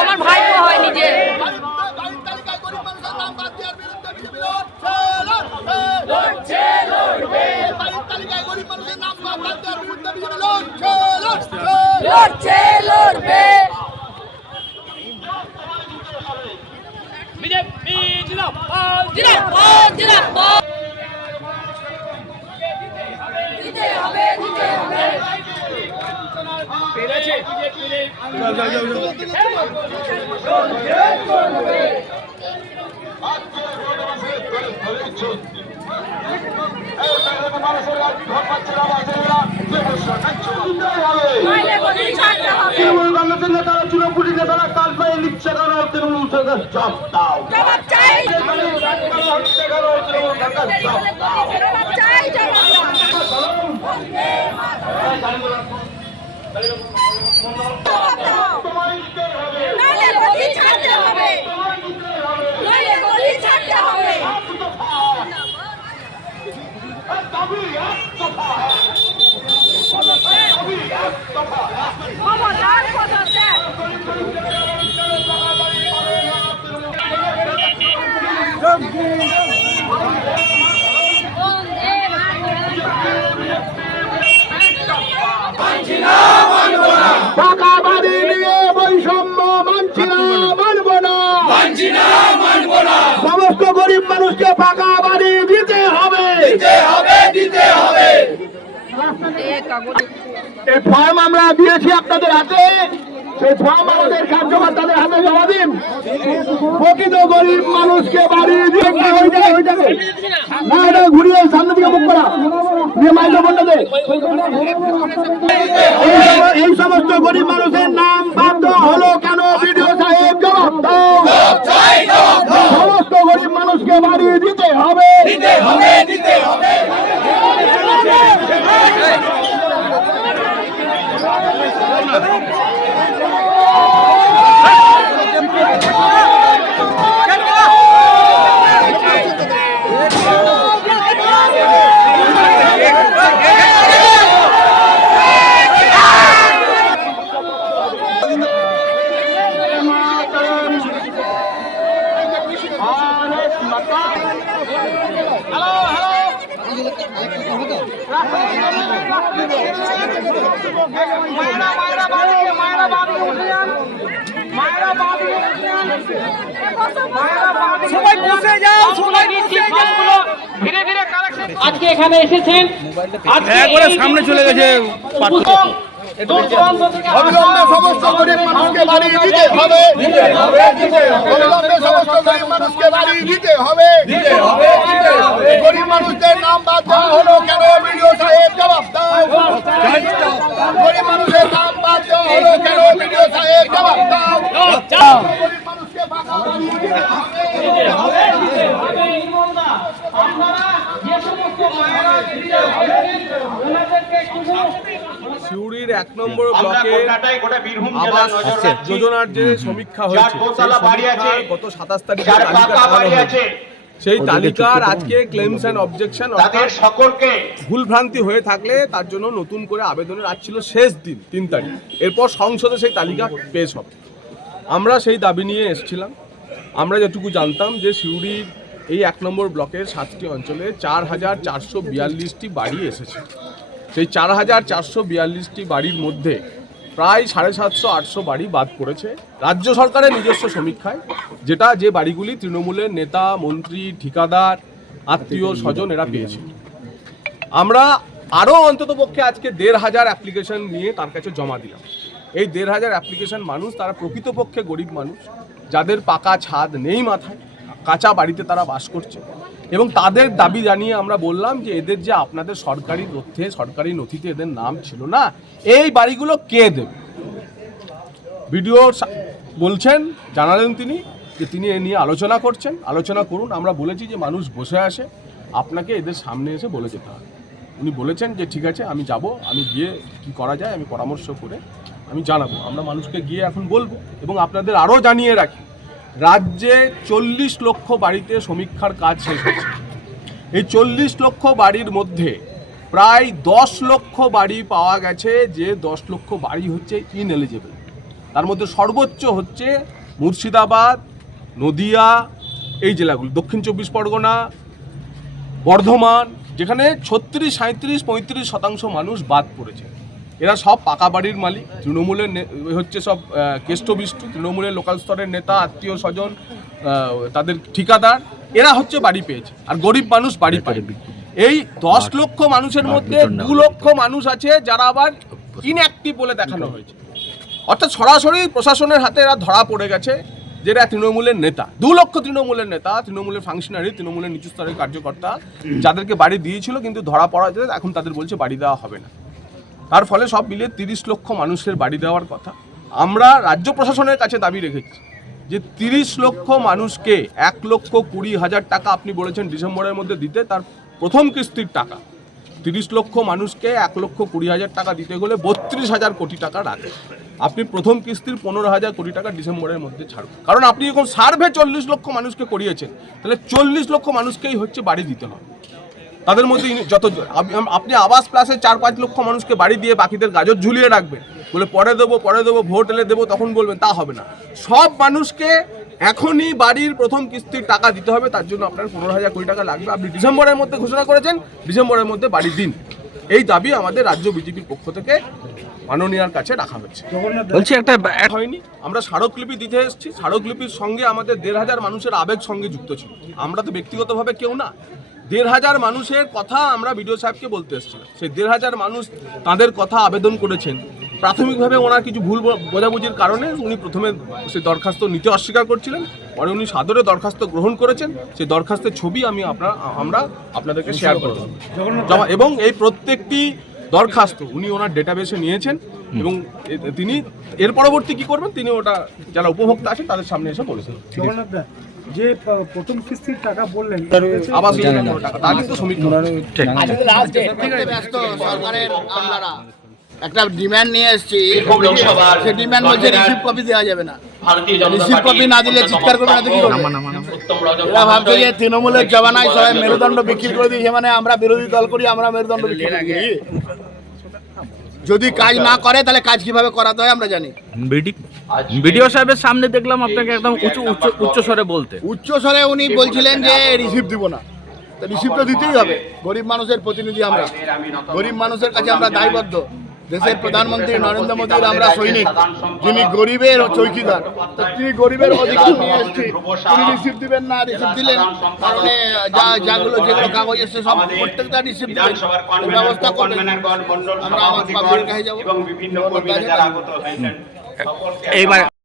আমার ভাইপো হয় নিজে লড়ছে লড়বে। বিজেপি জিন্দাবাদ। জিরাপদ জিরাপদ দিতে হবে দিতে হবে পেরেছে বিজেপি নইলে গদি ছাড়তে হবে তৃণমূল কংগ্রেসের নেতারা চুনোপুটি নেতারা কাল পায়ে লিখছে কেন তৃণমূল সরকার। জব দাও তৃণমূল সরকার জব দাও জবাব চাই জবাব দাও তোমায় দিতে হবে নইলে গদি ছাড়তে হবে তোমায় দিতে হবে নইলে গদি ছাড়তে হবে দাবি এক দফা দাবি এক দফা খবরদার পদত্যাগ বন্দে টাকা বাড়ি নিয়ে বৈষম্য মানছি না মানবো না। মানছি না মানবো না। সমস্ত গরিব মানুষকে পাকা বাড়ি দিতে হবে দিতে হবে দিতে হবে এই ফর্ম আমরা দিয়েছি আপনাদের হাতে। সেই ফর্ম আমাদের কার্যকর তাদের হাতে জমা দিন। প্রকৃত গরিব মানুষকে বাড়ি দিয়ে না, এটা ঘুরিয়ে সামনে দিকে মুখ করা। দিয়ে মাইক্রোফোনটা দে। এই সমস্ত গরিব মানুষের নাম দেওয়া হলো কেন বিডিও সাহেব? জবাব দাও। সমস্ত গরিব মানুষকে বাড়ি দিতে হবে। দিতে হবে দিতে হবে। না সবাই বসে যাও সবাই বসে যাও। আজকে এখানে এসেছেন। আজকে একবারে সামনে চলে গেছে উপস্থিত দূর অবিলম্বে সমস্ত গরিব মানুষকে দিতে হবে। অবিলম্বে সমস্ত গরিব মানুষকে দিতে হবে। গরিব মানুষদের নাম বাদ দেওয়া হলো কেন? বিডিও সাহেব জবাব দাও গরিব মানুষের নাম বাদ দেওয়া হলো কেন বিডিও সাহেব জবাব দাও গরিব মানুষকে ফাঁকা বাড়ি দিতে হবে হবে ইমানদা আপনারা যে সমস্ত মায়েরা দিতে হবে ওনাদেরকে শুধু সিউড়ির এক নম্বর ব্লকে আবাস যোজনার যে সমীক্ষা হয়েছে গত সাতাশ তারিখে তালিকা হয়েছে। সেই তালিকার আজকে ক্লেমস অ্যান্ড অবজেকশন অর্থাৎ সকলকে ভুল ভ্রান্তি হয়ে থাকলে তার জন্য নতুন করে আবেদনের আজ ছিল শেষ দিন তিন তারিখ। এরপর সংসদে সেই তালিকা পেশ হবে। আমরা সেই দাবি নিয়ে এসেছিলাম। আমরা যেটুকু জানতাম যে সিউড়ির এই এক নম্বর ব্লকের সাতটি অঞ্চলে চার হাজার চারশো বিয়াল্লিশটি বাড়ি এসেছে। সেই চার হাজার চারশো বিয়াল্লিশটি বাড়ির মধ্যে প্রায় সাড়ে সাতশো, আটশো বাড়ি বাদ পড়েছে। রাজ্য সরকারের নিজস্ব সমীক্ষায় যেটা যে বাড়িগুলি তৃণমূলের নেতা, মন্ত্রী, ঠিকাদার, আত্মীয়, স্বজন এরা পেয়েছে। আমরা আরও অন্ততপক্ষে আজকে দেড় হাজার অ্যাপ্লিকেশন নিয়ে তার কাছে জমা দিলাম। এই দেড় হাজার অ্যাপ্লিকেশন মানুষ, তারা প্রকৃতপক্ষে গরিব মানুষ, যাদের পাকা ছাদ নেই মাথায়, কাঁচা বাড়িতে তারা বাস করছে। এবং তাদের দাবি জানিয়ে আমরা বললাম যে এদের যে আপনাদের সরকারি তথ্যে, সরকারি নথিতে এদের নাম ছিল না, এই বাড়িগুলো কে দেবে? ভিডিও বলছেন, জানালেন তিনি যে তিনি এ নিয়ে আলোচনা করছেন। আলোচনা করুন, আমরা বলেছি যে মানুষ বসে আসে আপনাকে এদের সামনে এসে বলে যেতে হবে। উনি বলেছেন যে ঠিক আছে, আমি যাব, আমি গিয়ে কি করা যায়, আমি পরামর্শ করে আমি জানাব। আমরা মানুষকে গিয়ে এখন বলব এবং আপনাদের আরও জানিয়ে রাখি। রাজ্যে চল্লিশ লক্ষ বাড়িতে সমীক্ষার কাজ শেষ হয়েছে এই চল্লিশ লক্ষ বাড়ির মধ্যে প্রায় দশ লক্ষ বাড়ি পাওয়া গেছে, যে দশ লক্ষ বাড়ি হচ্ছে ইনএলিজেবল তার মধ্যে সর্বোচ্চ হচ্ছে মুর্শিদাবাদ, নদিয়া, এই জেলাগুলো, দক্ষিণ চব্বিশ পরগনা, বর্ধমান, যেখানে ছত্রিশ সাঁত্রিশ পঁয়ত্রিশ শতাংশ মানুষ বাদ পড়েছে। এরা সব পাকা বাড়ির মালিক। তৃণমূলের হচ্ছে সব কেষ্টবিষ্টু। তৃণমূলের লোকাল স্তরের নেতা আত্মীয় স্বজন তাদের ঠিকাদার এরা হচ্ছে বাড়ি পেয়েছে। আর গরিব মানুষ বাড়ি পায়। এই দশ লক্ষ মানুষের মধ্যে দু লক্ষ মানুষ আছে যারা আবার ইনঅ্যাক্টিভ বলে দেখানো হয়েছে। অর্থাৎ সরাসরি প্রশাসনের হাতে এরা ধরা পড়ে গেছে যেটা তৃণমূলের নেতা। দু লক্ষ তৃণমূলের নেতা তৃণমূলের ফাংশনারি তৃণমূলের নিচু স্তরের কার্যকর্তা যাদেরকে বাড়ি দিয়েছিল কিন্তু ধরা পড়া যায় এখন তাদের বলছে বাড়ি দেওয়া হবে না। তার ফলে সব মিলিয়ে তিরিশ লক্ষ মানুষের বাড়ি দেওয়ার কথা। আমরা রাজ্য প্রশাসনের কাছে দাবি রেখেছি যে তিরিশ লক্ষ মানুষকে এক লক্ষ কুড়ি হাজার টাকা আপনি বলেছেন ডিসেম্বরের মধ্যে দিতে, তার প্রথম কিস্তির টাকা। তিরিশ লক্ষ মানুষকে এক লক্ষ কুড়ি হাজার টাকা দিতে গেলে বত্রিশ হাজার কোটি টাকা রাখে। আপনি প্রথম কিস্তির পনেরো হাজার কোটি টাকা ডিসেম্বরের মধ্যে ছাড়বেন কারণ আপনি যখন সার্ভে চল্লিশ লক্ষ মানুষকে করিয়েছেন, তাহলে চল্লিশ লক্ষ মানুষকেই হচ্ছে বাড়ি দিতে হবে। তাদের মধ্যে যত আপনি আবাস প্লাসে চার পাঁচ লক্ষ মানুষকে বাড়ি দিয়ে বাকিদের গাজর ঝুলিয়ে রাখবেন। বলে পরে দেবো পরে দেবো ভোট এলে দেবো তখন বলবেন তা হবে না। সব মানুষকে এখনই বাড়ির প্রথম কিস্তির টাকা দিতে হবে তার জন্য আপনার পনেরো হাজার কোটি টাকা লাগবে। আপনি ডিসেম্বরের মধ্যে ঘোষণা করেছেন ডিসেম্বরের মধ্যে বাড়ি দিন। এই দাবি আমাদের রাজ্য বিজেপির পক্ষ থেকে মাননীয়ার কাছে রাখা হয়েছে বলছি একটা এক হয়নি। আমরা স্মারকলিপি দিতে এসেছি। স্মারকলিপির সঙ্গে আমাদের দেড় হাজার মানুষের আবেগ সঙ্গে যুক্ত ছিল। আমরা তো ব্যক্তিগতভাবে কেউ না। দেড় হাজার মানুষের কথা আমরা বিডিও সাহেবকে বলতে এসেছিলাম সেই দেড় হাজার মানুষ তাদের কথা আবেদন করেছেন। প্রাথমিকভাবে ওনার কিছু ভুল ব- বোঝাবুঝির কারণে উনি প্রথমে সেই দরখাস্ত নিতে অস্বীকার করছিলেন পরে উনি সাদরে দরখাস্ত গ্রহণ করেছেন। সেই দরখাস্তের ছবি আমি আপনার আমরা আপনাদেরকে শেয়ার করব। এবং এই প্রত্যেকটি দরখাস্ত উনি ওনার ডেটাবেসে নিয়েছেন এবং তিনি এর পরবর্তী কি করবেন তিনি ওটা যারা উপভোক্তা আছেন তাদের সামনে এসে বলেছেন। যে প্রথম কিস্তির টাকা বললেন টাকা তা কিন্তু শ্রমিক ব্যস্ত সরকারের আমলারা একটা ডিমান্ড নিয়ে এসেছি লোকসভার সে ডিমান্ড বলছে রিসিভ কপি দেওয়া যাবে না। ভারতীয় রিসিভ কপি না দিলে চিৎকার করবে না তো কি এরা ভাবছে যে তৃণমূলের জবানায় সবাই মেরুদণ্ড বিক্রি করে দিয়েছে মানে আমরা বিরোধী দল করি আমরা মেরুদণ্ড বিক্রি করি। যদি কাজ না করে তাহলে কাজ কীভাবে করাতে হয় আমরা জানি। ভিডিও সাহেবের সামনে দেখলাম আপনাকে একদম উঁচু উচ্চ উচ্চ স্বরে বলতে। উচ্চ স্বরে উনি বলছিলেন যে রিসিভ দিব না। রিসিভ তো দিতেই হবে। গরিব মানুষের প্রতিনিধি আমরা। গরিব মানুষের কাছে আমরা দায়বদ্ধ। দেশের প্রধানমন্ত্রী নরেন্দ্র মোদীর আমরা সৈনিক যিনি গরিবের চৌকিদার তো তিনি গরিবের অধিকার নিয়ে এসেছি। তিনি রিসিভ দিবেন না রিসিভ দিলেন। কারণে যা যাগুলো যেগুলো কাগজ এসছে সব প্রত্যেকটা রিসিভ দিলেন ব্যবস্থা করবেন। আমরা আমার কাছে যাব। এবং বিভিন্ন কর্মীরা যারা আগত হয়েছেন সকলকে